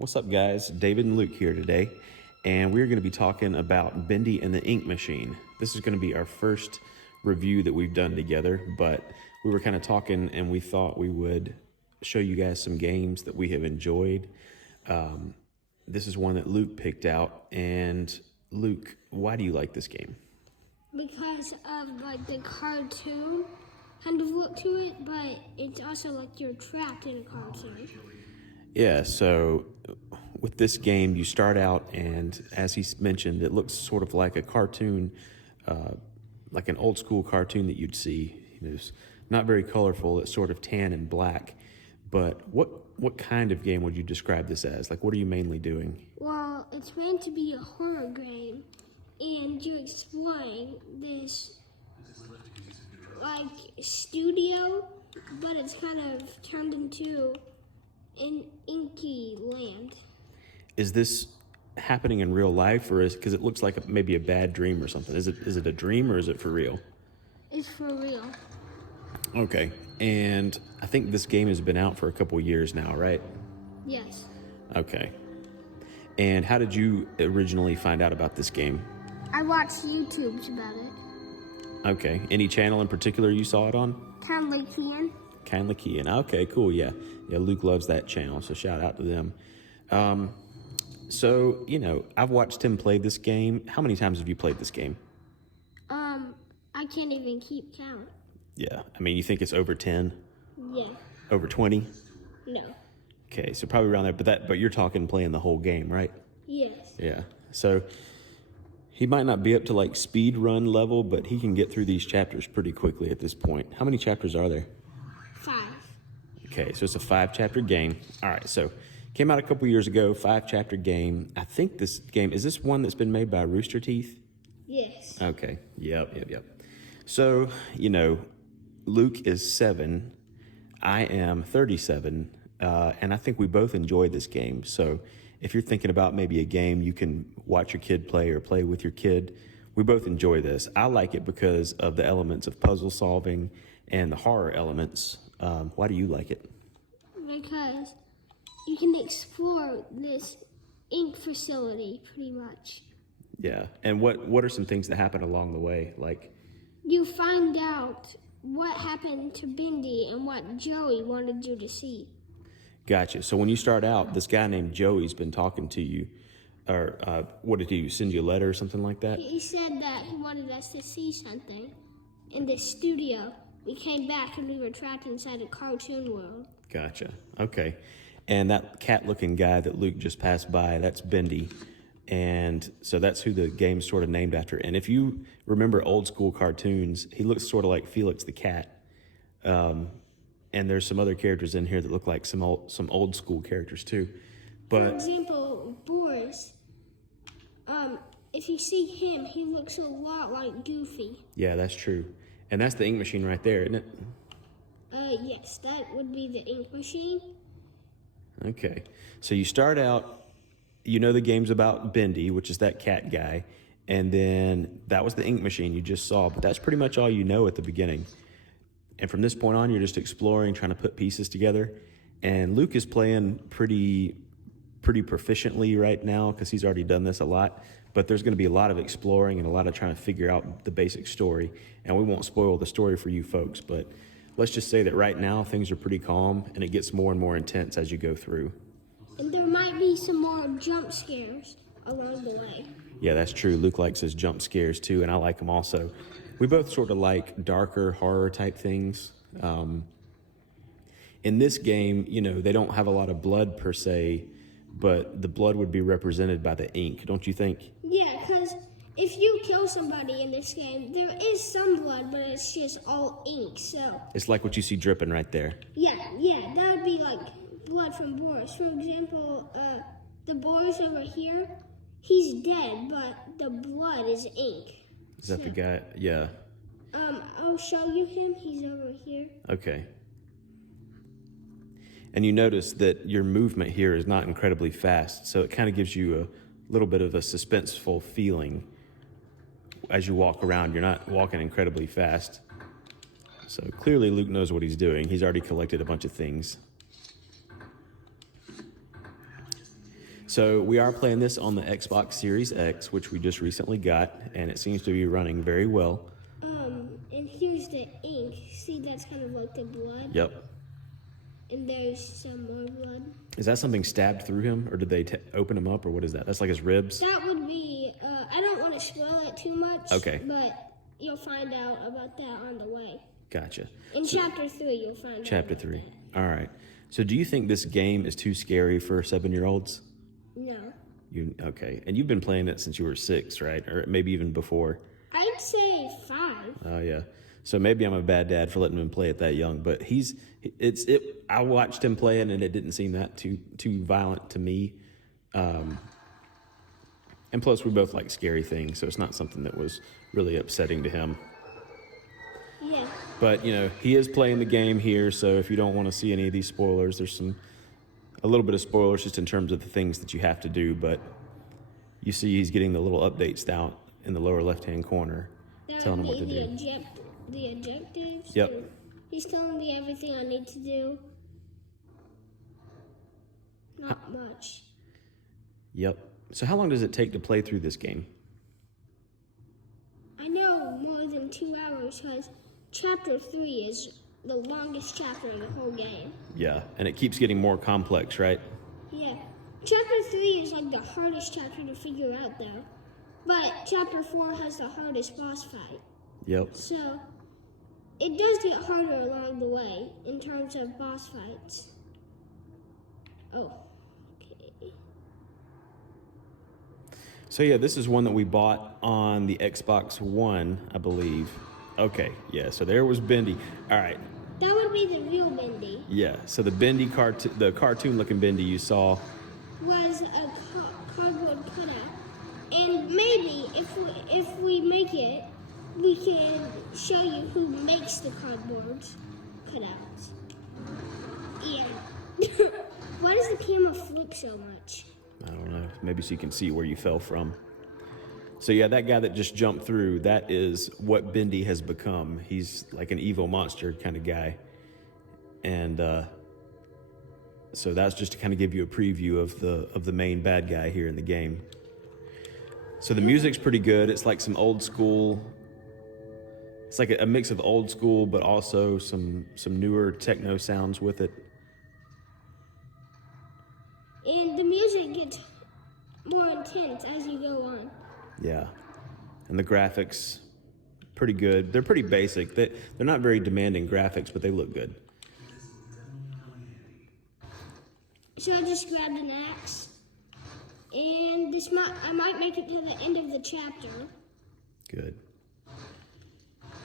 What's up, guys? David and Luke here today, and we're going to be talking about Bendy and the Ink Machine. This is going to be our first review that we've done together, but we were kind of talking and we thought we would show you guys some games that we have enjoyed. This is one that Luke picked out, and Luke, why do you like this game? Because of like the cartoon kind of look to it, but it's also like you're trapped in a cartoon. Yeah, so with this game, you start out, and as he mentioned, it looks sort of like a cartoon, like an old school cartoon that you'd see. It's not very colorful. It's sort of tan and black. But what kind of game would you describe this as? Like, what are you mainly doing? Well, it's meant to be a horror game, and you're exploring this like studio, but it's kind of turned into an inky land. Is this happening in real life, or is because it looks like maybe a bad dream or something? Is it a dream or is it for real? It's for real. Okay, and I think this game has been out for a couple years now, right? Yes. Okay. And how did you originally find out about this game? I watched YouTubes about it. Okay. Any channel in particular you saw it on? Kindly Kian. Okay, cool. Yeah, Luke loves that channel, so shout out to them. So, I've watched him play this game. How many times have you played this game? I can't even keep count. Yeah, I mean, you think it's over 10? Yeah. Over 20? No. Okay, so probably around there, but you're talking playing the whole game, right? Yes. Yeah, so he might not be up to like speed run level, but he can get through these chapters pretty quickly at this point. How many chapters are there? 5. Okay, so it's a 5-chapter game. All right, so came out a couple years ago, 5-chapter game. I think this game, is this one that's been made by Rooster Teeth? Yes. Okay, yep. So, Luke is 7, I am 37, and I think we both enjoy this game. So if you're thinking about maybe a game you can watch your kid play or play with your kid, we both enjoy this. I like it because of the elements of puzzle solving and the horror elements. Why do you like it? Because you can explore this ink facility pretty much. Yeah, and what are some things that happen along the way? Like, you find out what happened to Bendy and what Joey wanted you to see. Gotcha. So when you start out, this guy named Joey's been talking to you, or what did he send you a letter or something like that? He said that he wanted us to see something in the studio. We came back and we were trapped inside a cartoon world. Gotcha. Okay. And that cat-looking guy that Luke just passed by, that's Bendy. And so that's who the game's sort of named after. And if you remember old school cartoons, he looks sort of like Felix the cat. And there's some other characters in here that look like some old school characters too. But for example, Boris, if you see him, he looks a lot like Goofy. Yeah, that's true. And that's the ink machine right there, isn't it? Yes, that would be the ink machine. Okay. So you start out, the game's about Bendy, which is that cat guy. And then that was the ink machine you just saw. But that's pretty much all you know at the beginning. And from this point on, you're just exploring, trying to put pieces together. And Luke is playing pretty proficiently right now because he's already done this a lot. But there's going to be a lot of exploring and a lot of trying to figure out the basic story. And we won't spoil the story for you folks, but let's just say that right now things are pretty calm and it gets more and more intense as you go through. And there might be some more jump scares along the way. Yeah, that's true. Luke likes his jump scares too, and I like them also. We both sort of like darker horror type things. In this game, they don't have a lot of blood per se, but the blood would be represented by the ink, don't you think? Yeah, because if you kill somebody in this game, there is some blood, but it's just all ink, so... It's like what you see dripping right there. Yeah, that would be like blood from Boris. For example, the Boris over here, he's dead, but the blood is ink. Is that the guy? Yeah. I'll show you him. He's over here. Okay. And you notice that your movement here is not incredibly fast, so it kind of gives you a little bit of a suspenseful feeling as you walk around. You're not walking incredibly fast. So clearly Luke knows what he's doing. He's already collected a bunch of things. So we are playing this on the Xbox Series X, which we just recently got, and it seems to be running very well. And here's the ink. See, that's kind of like the blood. Yep. And there's some more blood. Is that something stabbed through him, or did they open him up, or what is that? That's like his ribs? That would be, I don't want to spoil it too much. Okay. But you'll find out about that on the way. Gotcha. In Chapter 3, you'll find out. Chapter 3. All right. So do you think this game is too scary for 7-year-olds? No. Okay. And you've been playing it since you were 6, right? Or maybe even before. I'd say 5. Oh, yeah. So maybe I'm a bad dad for letting him play it that young, but I watched him play it and it didn't seem that too violent to me. And plus we both like scary things, so it's not something that was really upsetting to him. Yeah. But, he is playing the game here, so if you don't want to see any of these spoilers, there's a little bit of spoilers just in terms of the things that you have to do, but you see he's getting the little updates down in the lower left-hand corner, telling him what to do. The objectives. Yep. He's telling me everything I need to do. Not much. Yep. So how long does it take to play through this game? I know more than 2 hours because Chapter 3 is the longest chapter in the whole game. Yeah, and it keeps getting more complex, right? Yeah. Chapter 3 is like the hardest chapter to figure out though. But Chapter 4 has the hardest boss fight. Yep. So, it does get harder along the way in terms of boss fights. Oh, okay. So yeah, this is one that we bought on the Xbox One, I believe. Okay, yeah, so there was Bendy. All right. That would be the real Bendy. Yeah, so the Bendy the cartoon-looking Bendy you saw Was a cardboard cutout. And maybe if we make it, we can show you who makes the cardboard cutouts. Yeah. Why does the camera flip so much? I don't know, maybe so you can see where you fell from. So yeah, that guy that just jumped through, that is what Bendy has become. He's like an evil monster kind of guy. And so that's just to kind of give you a preview of the main bad guy here in the game. So the music's pretty good. It's like some old school. It's like a mix of old school, but also some newer techno sounds with it. And the music gets more intense as you go on. Yeah, and the graphics, pretty good. They're pretty basic. They're not very demanding graphics, but they look good. So I just grabbed an axe, and I might make it to the end of the chapter. Good.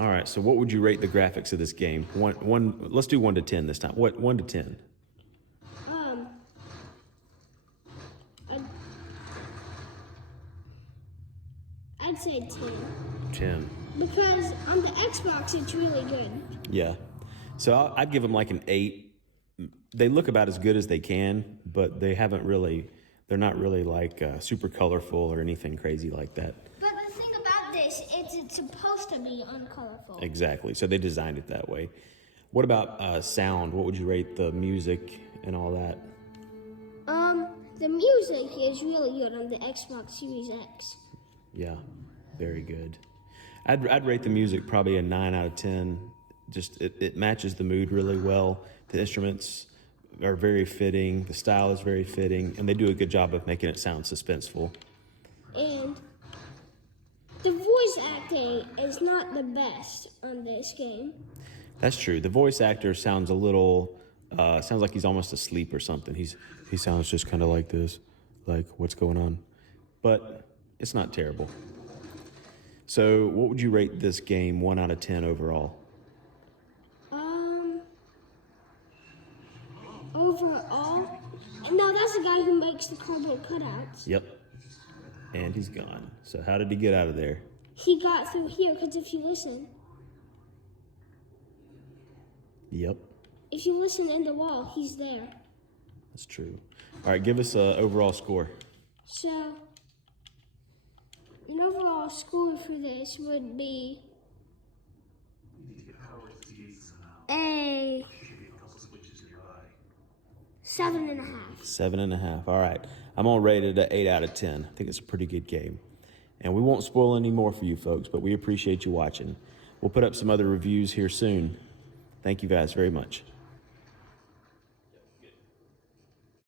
All right, so what would you rate the graphics of this game? Let's do 1 to 10 this time. What 1 to 10? I'd say 10. 10. Because on the Xbox, it's really good. Yeah. So I'd give them like an 8. They look about as good as they can, but they're not really like super colorful or anything crazy like that. But the thing about this is it's supposed to be uncolorful. Exactly. So they designed it that way. What about sound? What would you rate the music and all that? The music is really good on the Xbox Series X. Yeah, very good. I'd rate the music probably a 9 out of 10. Just it matches the mood really well. The instruments are very fitting. The style is very fitting, and they do a good job of making it sound suspenseful. And the voice acting is not the best on this game. That's true. The voice actor sounds a little, sounds like he's almost asleep or something. He sounds just kind of like this, like what's going on. But it's not terrible. So what would you rate this game 1 out of 10 overall? Overall? No, that's the guy who makes the cardboard cutouts. Yep. And he's gone. So how did he get out of there? He got through here, because if you listen. Yep. If you listen in the wall, he's there. That's true. All right, give us an overall score. So, an overall score for this would be a 7.5. 7.5. All right. I'm going to rate it an 8 out of 10. I think it's a pretty good game. And we won't spoil any more for you folks, but we appreciate you watching. We'll put up some other reviews here soon. Thank you guys very much.